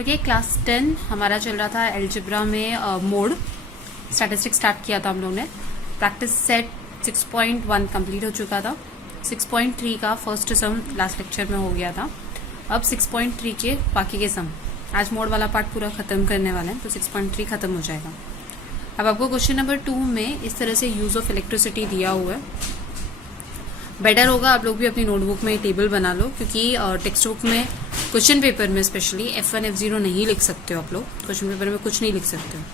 Okay, class 10 हमारा चल रहा था एल्जेब्रा में मोड स्टैटिस्टिक्स स्टार्ट किया था हम लोग ने। प्रैक्टिस सेट 6.1 कंप्लीट हो चुका था। 6.3 का फर्स्ट सम लास्ट लेक्चर में हो गया था। अब 6.3 के बाकी के सम आज मोड वाला पार्ट पूरा खत्म करने वाले हैं, तो 6.3 खत्म हो जाएगा। अब आपको क्वेश्चन नंबर 2 में इस तरह से यूज ऑफ इलेक्ट्रिसिटी दिया हुआ है। बेटर होगा आप लोग भी अपनी नोटबुक में टेबल बना लो, क्योंकि टेक्स्ट बुक में क्वेश्चन पेपर में स्पेशली F1 F0 नहीं लिख सकते हो आप लोग। क्वेश्चन पेपर में कुछ नहीं लिख सकते हो,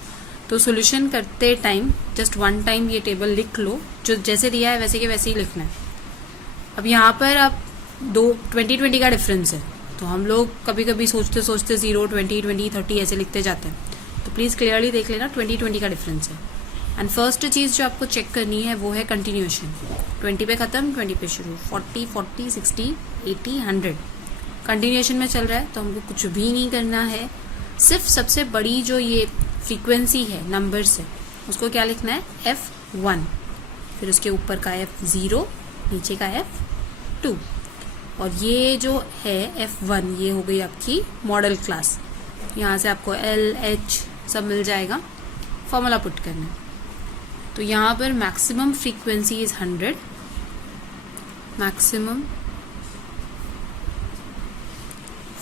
तो सॉल्यूशन करते टाइम जस्ट वन टाइम ये टेबल लिख लो, जो जैसे दिया है वैसे के वैसे ही लिखना है। अब यहाँ पर अब 20 का डिफरेंस है, तो हम लोग कभी कभी सोचते सोचते 0, 20, 20, 30 ऐसे लिखते जाते हैं, तो प्लीज़ क्लियरली देख लेना 20 का डिफरेंस है। एंड फर्स्ट चीज़ जो आपको चेक करनी है वो है कंटिन्यूएशन। 20 पे ख़त्म, 20 पे शुरू, 40, 40, 60, 80, 100 कंटिन्यूएशन में चल रहा है, तो हमको कुछ भी नहीं करना है। सिर्फ सबसे बड़ी जो ये फ्रीक्वेंसी है नंबर्स है, उसको क्या लिखना है, F1, फिर उसके ऊपर का F0, नीचे का F2, और ये जो है F1 ये हो गई आपकी मॉडल क्लास। यहाँ से आपको L, H सब मिल जाएगा, फॉर्मूला पुट करना है। तो यहाँ पर maximum frequency is 100, maximum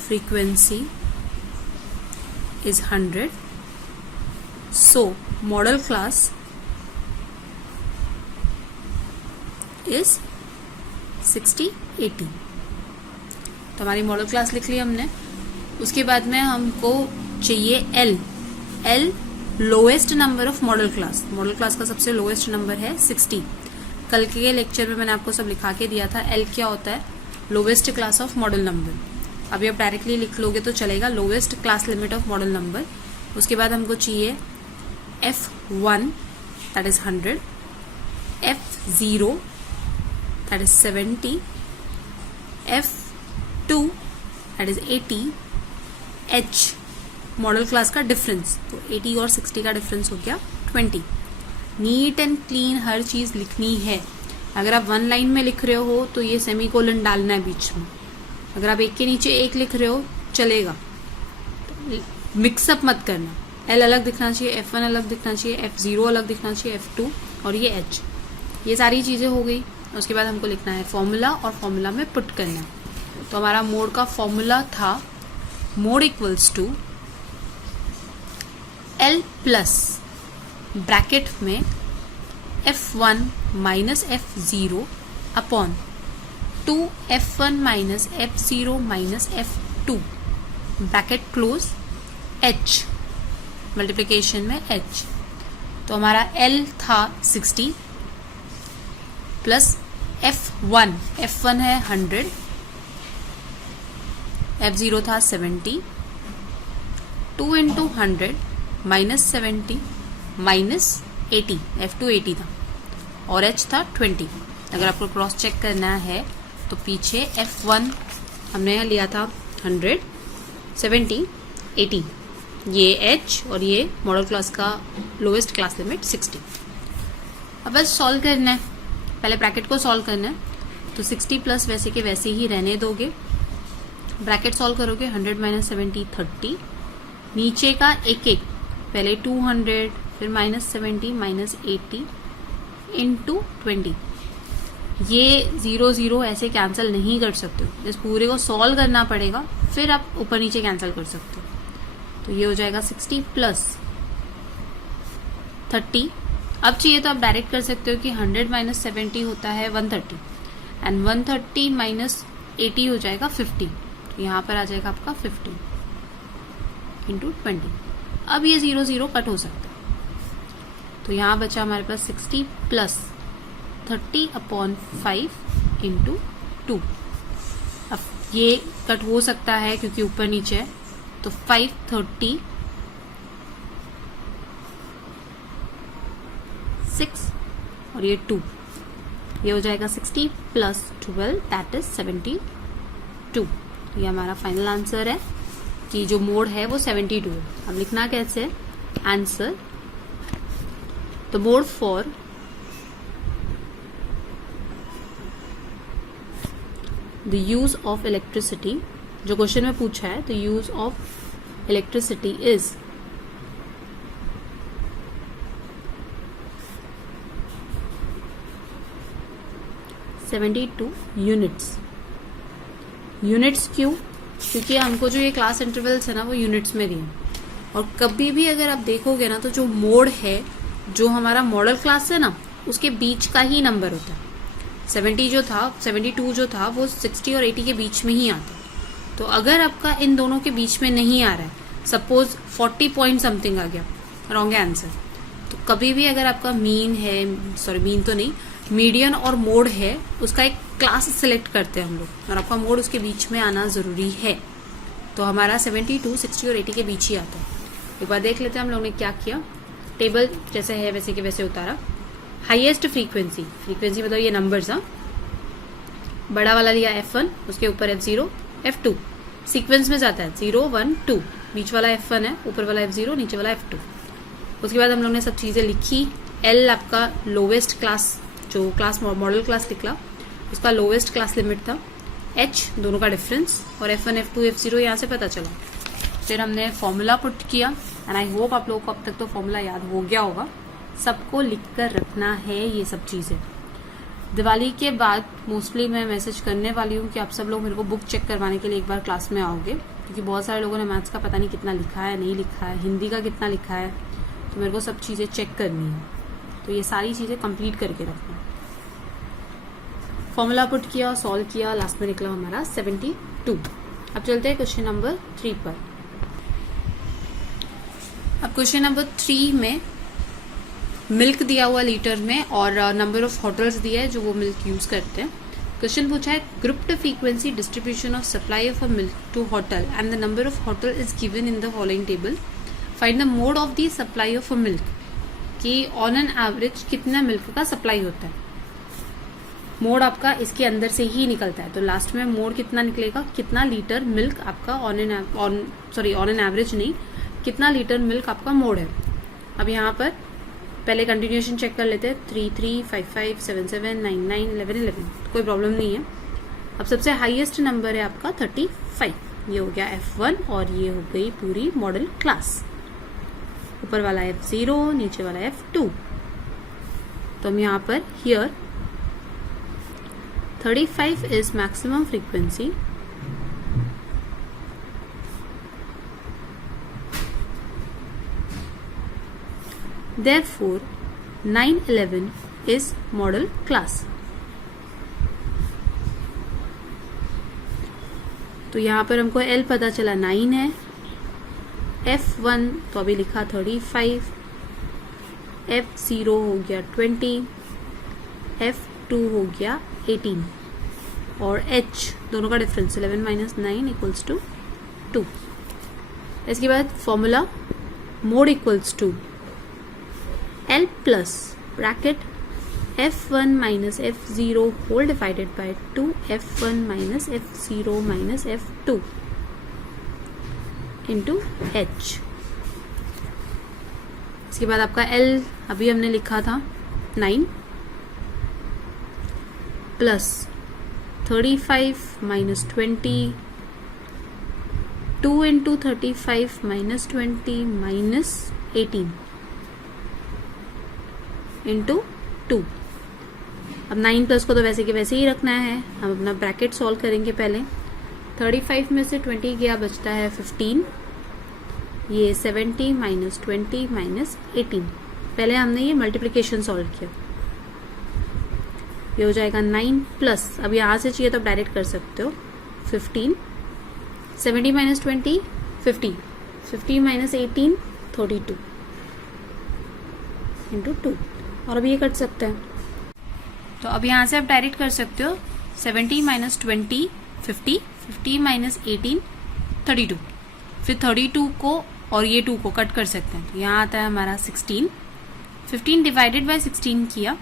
frequency is 100, so model class is 60, 80। तो हमारी मॉडल क्लास लिख ली हमने। उसके बाद में हमको चाहिए L lowest number of model class. Model class का सबसे लोएस्ट नंबर है 60। कल के लेक्चर में मैंने आपको सब लिखा के दिया था L क्या होता है, lowest class of model number. अभी आप डायरेक्टली लिख लोगे तो चलेगा, lowest class limit of model number. उसके बाद हमको चाहिए F1 that is 100, F0 that is 70, F2 that is 80, H model class का डिफरेंस, तो 80 और 60 का डिफरेंस हो गया 20। नीट एंड क्लीन हर चीज लिखनी है। अगर आप वन लाइन में लिख रहे हो तो ये सेमीकोलन डालना है बीच में। अगर आप एक के नीचे एक लिख रहे हो चलेगा, मिक्सअप मत करना। L अलग दिखना चाहिए, F1 अलग दिखना चाहिए, F0 अलग दिखना चाहिए, F2 और ये H, ये सारी चीज़ें हो गई। उसके बाद हमको लिखना है फॉर्मूला, और फॉर्मूला में पुट करना है। तो हमारा मोड का फॉर्मूला था mode equals to L plus bracket में F1 minus F0 upon 2F1 minus F0 minus F2 bracket close, H multiplication में H। तो हमारा L था 60 प्लस F1 है 100, F0 था 70, 2 इंटू 100 माइनस 70 माइनस 80, F2 80 था, और H था 20। अगर आपको क्रॉस चेक करना है तो पीछे F1 हमने यहाँ लिया था 100, 70, 80, ये H और ये मॉडल क्लास का लोएस्ट क्लास लिमिट 60। अब बस सॉल्व करना है, पहले ब्रैकेट को सॉल्व करना है। तो 60 प्लस वैसे के वैसे ही रहने दोगे, ब्रैकेट सॉल्व करोगे 100 माइनस 70 30, नीचे का एक एक, पहले 200 फिर माइनस 70 माइनस 80 इंटू 20। ये 0 0 ऐसे कैंसिल नहीं कर सकते हो, इस पूरे को सॉल्व करना पड़ेगा, फिर आप ऊपर नीचे कैंसिल कर सकते हो। तो ये हो जाएगा 60 प्लस 30। अब चाहिए तो आप डायरेक्ट कर सकते हो कि 100 माइनस 70 होता है 130, एंड 130 माइनस 80 हो जाएगा 50। तो यहाँ पर आ जाएगा आपका 50 इंटू 20। अब ये 0 0 कट हो सकता है, तो यहाँ बचा हमारे पास 60 प्लस 30 अपॉन 5 इंटू 2। अब ये कट हो सकता है क्योंकि ऊपर नीचे है, तो 530 6 और ये 2, ये हो जाएगा 60 प्लस 12 दैट इज 72। ये हमारा फाइनल आंसर है कि जो मोड है वो 72 है। अब लिखना कैसे है answer, the mode for the use of electricity, जो क्वेश्चन में पूछा है, the use of electricity is 72 units. Units क्यों? क्योंकि हमको जो ये क्लास इंटरवल्स है ना वो यूनिट्स में दिए, और कभी भी अगर आप देखोगे ना तो जो मोड है, जो हमारा मॉडल क्लास है ना, उसके बीच का ही नंबर होता है। 72 जो था वो 60 और 80 के बीच में ही आता है। तो अगर आपका इन दोनों के बीच में नहीं आ रहा है, सपोज 40 पॉइंट समथिंग आ गया, रॉन्ग आंसर, तो कभी भी अगर आपका मीन है, सॉरी मीन तो नहीं, मीडियन और मोड है, उसका एक क्लास सिलेक्ट करते हैं हम लोग, और आपका मोड उसके बीच में आना जरूरी है। तो हमारा 72, 60 और 80 के बीच ही आता है। एक बार देख लेते हैं हम लोग ने क्या किया। टेबल जैसे है वैसे के वैसे उतारा। हाईएस्ट फ्रीक्वेंसी, फ्रीक्वेंसी मतलब ये नंबर्स, बड़ा वाला लिया F1, उसके ऊपर F0, F2, सीक्वेंस में जाता है 0, 1, 2, बीच वाला F1 है, ऊपर वाला F0, नीचे वाला F2। उसके बाद हम लोग ने सब चीजें लिखी। L आपका लोवेस्ट क्लास, जो क्लास मॉडल क्लास निकला उसका लोवेस्ट क्लास लिमिट था। H दोनों का डिफरेंस, और F1, F2, F0 यहाँ से पता चला। फिर हमने फॉर्मूला पुट किया, एंड आई होप आप लोगों को अब तक तो फॉर्मूला याद हो गया होगा। सबको लिख कर रखना है ये सब चीजें। दिवाली के बाद मोस्टली मैं मैसेज करने वाली हूँ कि आप सब लोग मेरे को बुक चेक करवाने के लिए एक बार क्लास में आओगे, क्योंकि बहुत सारे लोगों ने मैथ्स का पता नहीं कितना लिखा है, नहीं लिखा है, हिंदी का कितना लिखा है, तो मेरे को सब चीजें चेक करनी है। तो ये सारी चीजें कंप्लीट करके रखना। फॉर्मूला पुट किया, सॉल्व किया, लास्ट में निकला हमारा 72। अब चलते हैं क्वेश्चन नंबर 3 पर। अब क्वेश्चन नंबर 3 में मिल्क दिया हुआ लीटर में, और नंबर ऑफ होटल्स दिया है जो वो मिल्क यूज करते हैं। क्वेश्चन पूछा है grouped frequency distribution of supply of a milk to hotel and the number of hotel is given in the following table. Find the mode of the supply of a milk, कि on an average कितना milk का supply होता है। Mode आपका इसके अंदर से ही निकलता है, तो लास्ट में मोड कितना निकलेगा, कितना लीटर मिल्क आपका ऑन एन एवरेज नहीं, कितना लीटर मिल्क आपका मोड है। अब यहाँ पर पहले कंटिन्यूएशन चेक कर लेते हैं। 3, 3, 5, 5, 7, 7, 9, 9, 11, 11, कोई प्रॉब्लम नहीं है। अब सबसे हाईएस्ट नंबर है आपका 35, ये हो गया F1, और ये हो गई पूरी मॉडल क्लास। ऊपर वाला F0, नीचे वाला F2। तो हम यहाँ पर here 35 is maximum frequency, therefore 911 is model class। तो यहाँ पर हमको L पता चला 9 है, F1 तो अभी लिखा 35, F0 हो गया 20, F2 हो गया 18, और H दोनों का डिफरेंस 11 - 9 इक्वल्स टू 2। इसके बाद formula mode equals to L plus bracket F1 minus F0 whole divided by 2 F1 minus F0 minus F2 into H। इसके बाद आपका L अभी हमने लिखा था 9 plus 35 minus 20, 2 into 35 minus 20 minus 18 into 2। अब 9 प्लस को तो वैसे के वैसे ही रखना है। हम अपना ब्रैकेट सॉल्व करेंगे। पहले 35 में से 20 गया, बचता है 15, ये 70 माइनस 20 माइनस 18। पहले हमने ये मल्टीप्लिकेशन सॉल्व किया, ये हो जाएगा 9 प्लस, अब यहाँ से चाहिए तो आप डायरेक्ट कर सकते हो, 15, 70 माइनस 20 50, 50 माइनस 18 32 इंटू 2, और अब ये कट सकता है। तो अब यहाँ से आप डायरेक्ट कर सकते हो 70 माइनस 20 50, 50 माइनस 18 32, फिर 32 को और ये 2 को कट कर सकते हैं। तो यहाँ आता है हमारा 16, 15 डिवाइडेड बाय 16 किया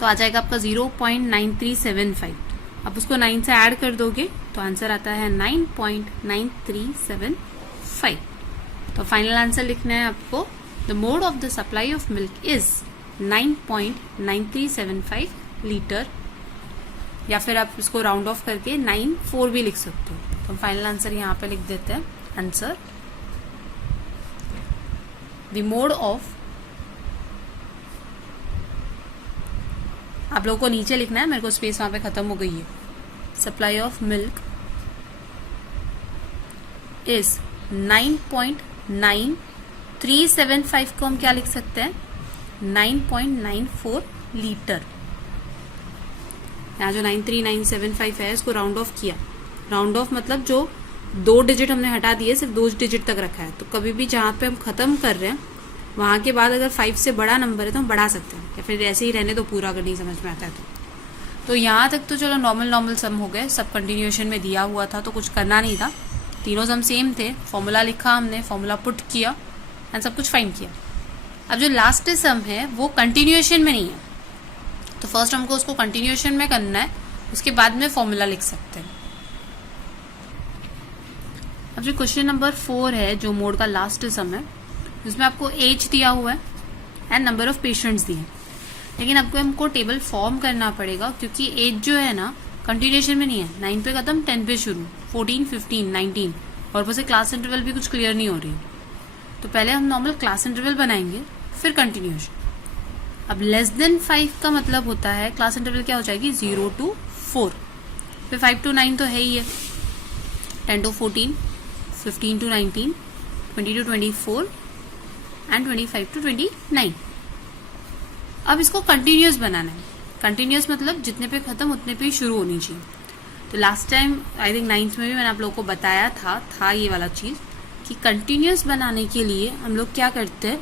तो आ जाएगा आपका 0.9375। अब उसको 9 से ऐड कर दोगे तो आंसर आता है 9.9375। तो फाइनल आंसर लिखना है आपको, the mode of the supply of milk is 9.9375 litre, या फिर आप इसको राउंड ऑफ करके 94 भी लिख सकते हो। तो फाइनल आंसर यहाँ पे लिख देते हैं, आंसर द मोड ऑफ, आप लोगों को नीचे लिखना है, मेरे को स्पेस वहां पे खत्म हो गई है, सप्लाई ऑफ मिल्क इज 9.9375 को हम क्या लिख सकते हैं, 9.94 लीटर। यहाँ जो 93975 है इसको राउंड ऑफ किया, राउंड ऑफ मतलब जो 2 डिजिट हमने हटा दिए, सिर्फ 2 डिजिट तक रखा है। तो कभी भी जहाँ पे हम खत्म कर रहे हैं वहां के बाद अगर 5 से बड़ा नंबर है तो हम बढ़ा सकते हैं, या फिर ऐसे ही रहने तो पूरा अगर नहीं समझ में आता है तो यहाँ तक तो चलो नॉर्मल सम हो गए, सब कंटिन्यूएशन में दिया हुआ था तो कुछ करना नहीं था, तीनों सम सेम थे, फॉर्मूला लिखा हमने, फॉर्मूला पुट किया एंड सब कुछ फाइंड किया। अब जो लास्ट सम है वो कंटिन्यूएशन में नहीं है, तो फर्स्ट हमको उसको कंटिन्यूएशन में करना है, उसके बाद में फॉर्मूला लिख सकते हैं। अब जो क्वेश्चन नंबर 4 है, जो मोड का लास्ट सम है, उसमें आपको एज दिया हुआ है एंड नंबर ऑफ पेशेंट्स दिए हैं, लेकिन आपको हमको टेबल फॉर्म करना पड़ेगा क्योंकि एज जो है ना कंटिन्यूएशन में नहीं है, 9 पे खत्म 10 पे शुरू, 14, 15, 19 और ऊपर से क्लास इंटरवल भी कुछ क्लियर नहीं हो रही है। तो पहले हम नॉर्मल क्लास इंटरवल बनाएंगे फिर कंटिन्यूएशन। अब लेस देन 5 का मतलब होता है क्लास इंटरवल क्या हो जाएगी, 0 to 4, फिर 5 to 9 तो है ही है, 10 to 14, 15 to 19, 20 to 24 and 25 to 29। अब इसको कंटिन्यूअस बनाना है, कंटिन्यूअस मतलब जितने पे खत्म उतने पे ही शुरू होनी चाहिए। तो last time I think 9th में भी मैंने आप लोगों को बताया था ये वाला चीज कि कंटिन्यूअस बनाने के लिए हम लोग क्या करते हैं,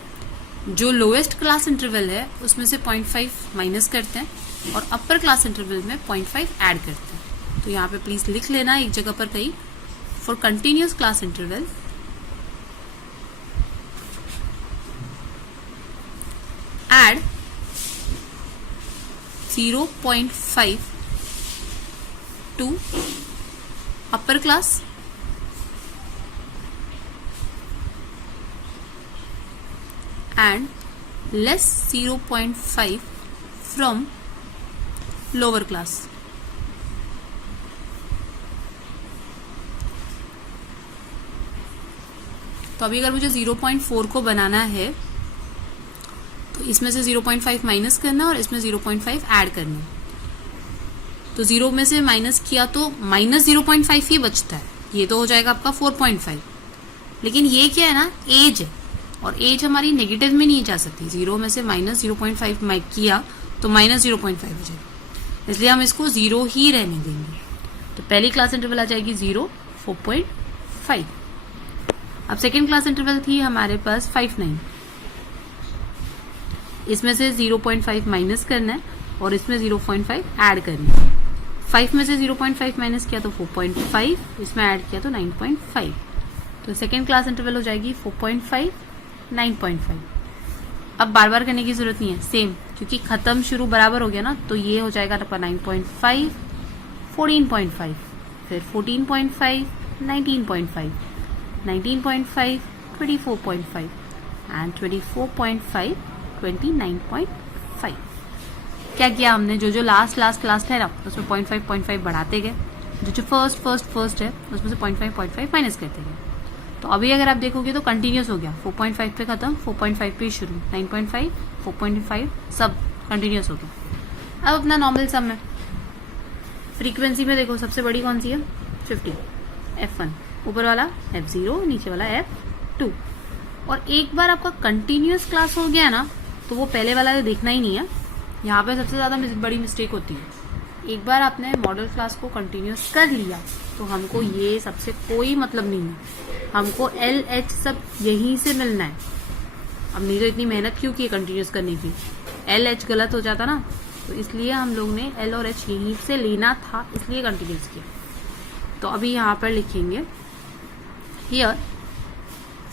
जो लोएस्ट क्लास इंटरवल है उसमें से 0.5 माइनस करते हैं और अपर क्लास इंटरवल में 0.5 ऐड करते हैं। तो यहाँ पे प्लीज लिख लेना एक जगह पर कहीं, for continuous class interval add 0.5 to upper class and less 0.5 from lower class। तो अभी अगर मुझे 0.4 को बनाना है तो इसमें से 0.5 माइनस करना और इसमें 0.5 ऐड करना। तो 0 में से माइनस किया तो माइनस 0.5 ही बचता है, ये तो हो जाएगा आपका 4.5। लेकिन ये क्या है ना, एज है और एज हमारी नेगेटिव में नहीं जा सकती, 0 में से माइनस 0.5 किया तो माइनस 0.5 हो जाएगा, इसलिए हम इसको 0 ही रहने देंगे। तो पहली क्लास इंटरवल आ जाएगी 0, 4.5। अब सेकेंड क्लास इंटरवल थी हमारे पास 5, 9, इसमें से 0.5 माइनस करना है और इसमें 0.5 ऐड करना है। 5 में से 0.5 माइनस किया तो 4.5, इसमें ऐड किया तो 9.5। तो सेकेंड क्लास इंटरवल हो जाएगी 4.5, 9.5। अब बार बार करने की जरूरत नहीं है, सेम, क्योंकि खत्म शुरू बराबर हो गया ना, तो ये हो जाएगा आपका 9.5, 14.5, फिर 14.5, 19.5, 19.5, 24.5 एंड 24.5, 29.5। क्या किया हमने, जो लास्ट है ना उसमें 0.5 बढ़ाते गए, जो फर्स्ट है उसमें से 0.5 माइनस करते गए। तो अभी अगर आप देखोगे तो कंटिन्यूस हो गया, 4.5 पे खत्म, 4.5 पे शुरू, 9.5, 4.5 सब कंटिन्यूस हो गया। अब अपना नॉर्मल सम है, फ्रीक्वेंसी में देखो सबसे बड़ी कौन सी है, 50, F1, ऊपर वाला F0, नीचे वाला F2। और एक बार आपका कंटिन्यूस क्लास हो गया ना तो वो पहले वाला तो देखना ही नहीं है, यहाँ पे सबसे ज्यादा बड़ी मिस्टेक होती है। एक बार आपने मॉडल क्लास को कंटिन्यूस कर लिया तो हमको ये सबसे कोई मतलब नहीं है, हमको LH सब यहीं से मिलना है। अब नहीं तो इतनी मेहनत क्यों की कंटिन्यूस करने की, LH गलत हो जाता ना, तो इसलिए हम लोग ने L और H यहीं से लेना था, इसलिए कंटिन्यूस किया। तो अभी यहाँ पर लिखेंगे हियर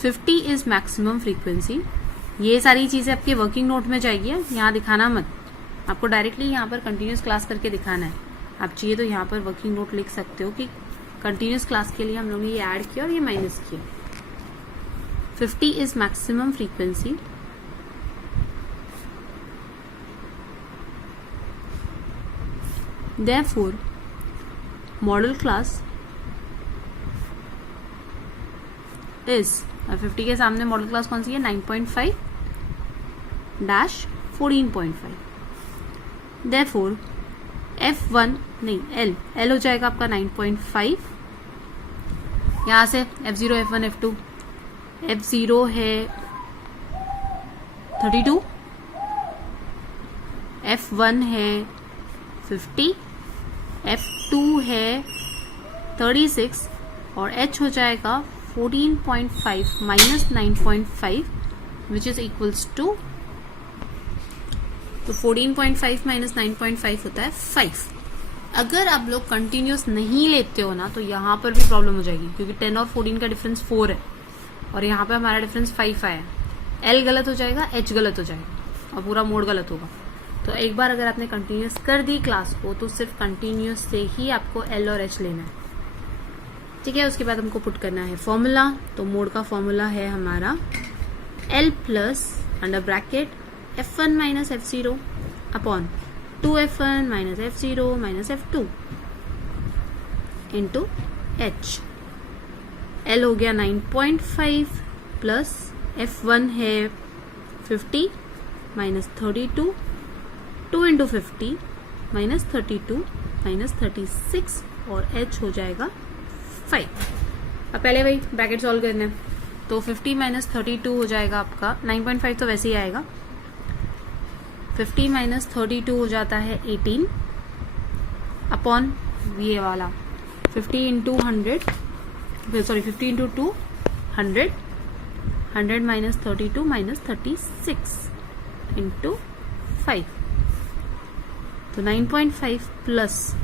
50 इज मैक्सिमम फ्रीक्वेंसी। ये सारी चीजें आपके वर्किंग नोट में जाएगी, यहाँ दिखाना मत, आपको डायरेक्टली यहाँ पर कंटिन्यूस क्लास करके दिखाना है। आप चाहिए तो यहाँ पर वर्किंग नोट लिख सकते हो कि कंटिन्यूस क्लास के लिए हम लोग ने ये ऐड किया और ये माइनस किया। 50 is maximum frequency, therefore model class is और 50 के सामने मॉडल क्लास कौन सी है, 9.5 डैश 14.5। देयरफॉर F1 नहीं L हो जाएगा आपका 9.5। यहाँ से F0 F1 F2, F0 है 32, F1 है 50, F2 है 36 और H हो जाएगा 14.5 minus 9.5 which is equals to, तो 14.5 माइनस 9.5 होता है 5। अगर आप लोग कंटिन्यूस नहीं लेते हो ना तो यहाँ पर भी प्रॉब्लम हो जाएगी, क्योंकि 10 और 14 का डिफरेंस 4 है और यहाँ पे हमारा डिफरेंस 5 आया है। L गलत हो जाएगा, H गलत हो जाएगा और पूरा मोड गलत होगा। तो एक बार अगर आपने कंटिन्यूस कर दी क्लास को तो सिर्फ कंटिन्यूस से ही आपको L और H लेना है, ठीक है। उसके बाद हमको पुट करना है फॉर्मूला। तो मोड का फॉर्मूला है हमारा L plus under bracket F1 minus F0 upon 2F1 minus F0 minus F2 into H। L हो गया 9.5 प्लस F1 है 50 माइनस 32, 2 इंटू 50 माइनस 32 माइनस 36 और H हो जाएगा 5। अब पहले भाई ब्रैकेट सॉल्व करना है, तो 50 माइनस 32 हो जाएगा आपका 9.5 तो वैसे ही आएगा, 50 माइनस 32 हो जाता है 18 अपॉन ये वाला 50 into 100, sorry 50 into 2 100, 100 minus 32 minus 36 into 5, तो 9.5 प्लस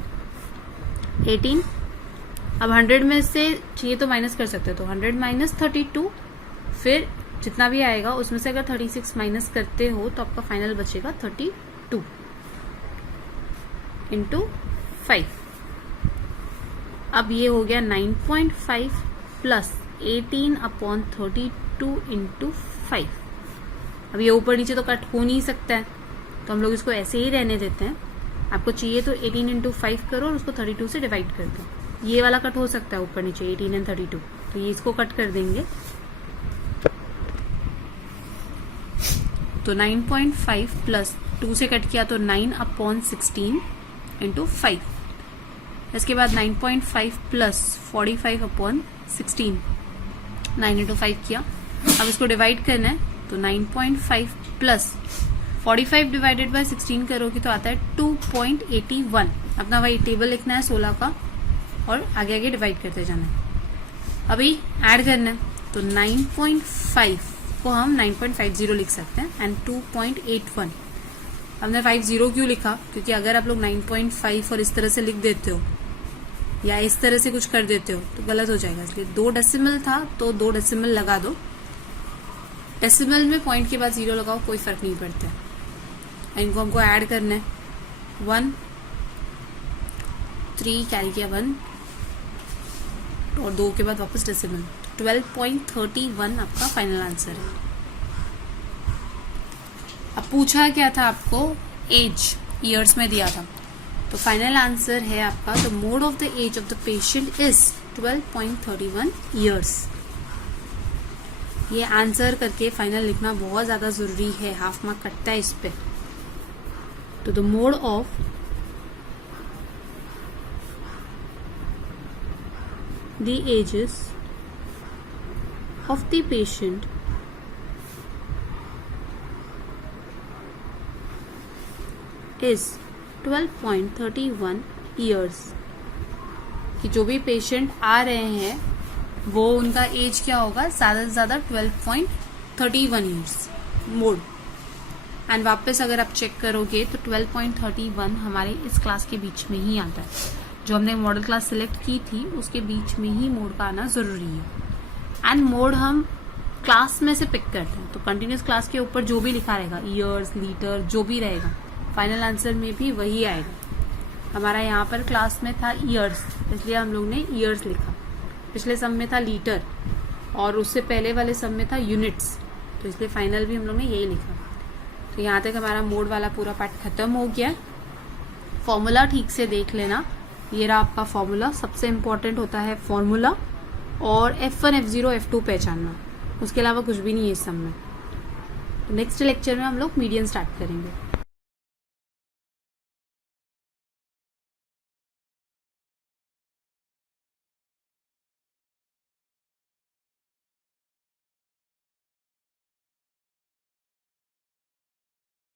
18। अब 100 में से चाहिए तो माइनस कर सकते हो, तो 100 माइनस 32, फिर जितना भी आएगा उसमें से अगर 36 माइनस करते हो तो आपका फाइनल बचेगा 32 इंटू 5। अब ये हो गया 9.5 प्लस 18 अपॉन 32 इंटू 5। अब ये ऊपर नीचे तो कट हो नहीं सकता है, तो हम लोग इसको ऐसे ही रहने देते हैं। आपको चाहिए तो 18 इंटू 5 करो और उसको 32 से डिवाइड कर दो। ये वाला कट हो सकता है ऊपर नीचे 18 एंड 32, तो ये इसको कट कर देंगे। तो 9.5 प्लस 2 से कट किया तो 9 अपॉन 16 इंटू 5। इसके बाद 9.5 प्लस 45 अपॉन 16, 9 इंटू 5 किया। अब इसको डिवाइड करना है, तो 9.5 प्लस 45 डिवाइडेड बाय 16 करोगे तो आता है 2.81। अपना वही टेबल लिखना है 16 का और आगे आगे डिवाइड करते जाना है। अभी ऐड करना है, तो 9.5 को हम 9.50 लिख सकते हैं एंड 2.81। हमने 50 क्यों लिखा, क्योंकि अगर आप लोग 9.5 और इस तरह से लिख देते हो या इस तरह से कुछ कर देते हो तो गलत हो जाएगा, इसलिए 2 डेसिमल था तो 2 डेसिमल लगा दो। डेसिमल में पॉइंट के बाद 0 लगाओ, कोई फर्क नहीं पड़ता है। इनको हमको ऐड करना है, 1 3 कैरी किया 1 और 2 के बाद वापस डेसिमल, 12.31 आपका फाइनल आंसर है। अब पूछा क्या था आपको, एज ईयर्स में दिया था, तो फाइनल आंसर है आपका the mode of the age of the patient is 12.31 years. ये आंसर करके फाइनल लिखना बहुत ज्यादा जरूरी है, हाफ मार्क कटता है इस पे। तो the mode of the ages of the patient is 12.31 years। कि जो भी पेशेंट आ रहे हैं वो उनका एज क्या होगा, ज्यादा से ज्यादा 12.31 ईयर्स मोड। एंड वापस अगर आप चेक करोगे तो 12.31 हमारे इस क्लास के बीच में ही आता है, जो हमने मॉडल क्लास सिलेक्ट की थी उसके बीच में ही मोड का आना जरूरी है। एंड मोड हम क्लास में से पिक करते हैं, तो कंटिन्यूस क्लास के ऊपर जो भी लिखा रहेगा, ईयर्स लीटर जो भी रहेगा, फाइनल आंसर में भी वही आएगा। हमारा यहाँ पर क्लास में था ईयर्स, इसलिए हम लोग ने ईयर्स लिखा। पिछले सम में था लीटर और उससे पहले वाले सम में था यूनिट्स, तो इसलिए फाइनल भी हम लोग ने यही लिखा। तो यहाँ तक हमारा मोड वाला पूरा पार्ट खत्म हो गया। फॉर्मूला ठीक से देख लेना, ये रहा आपका फॉर्मूला। सबसे इम्पोर्टेंट होता है फॉर्मूला और F1 F0 F2 पहचानना। उसके अलावा कुछ भी नहीं है इस सम में। तो नेक्स्ट लेक्चर में हम लोग मीडियन स्टार्ट करेंगे।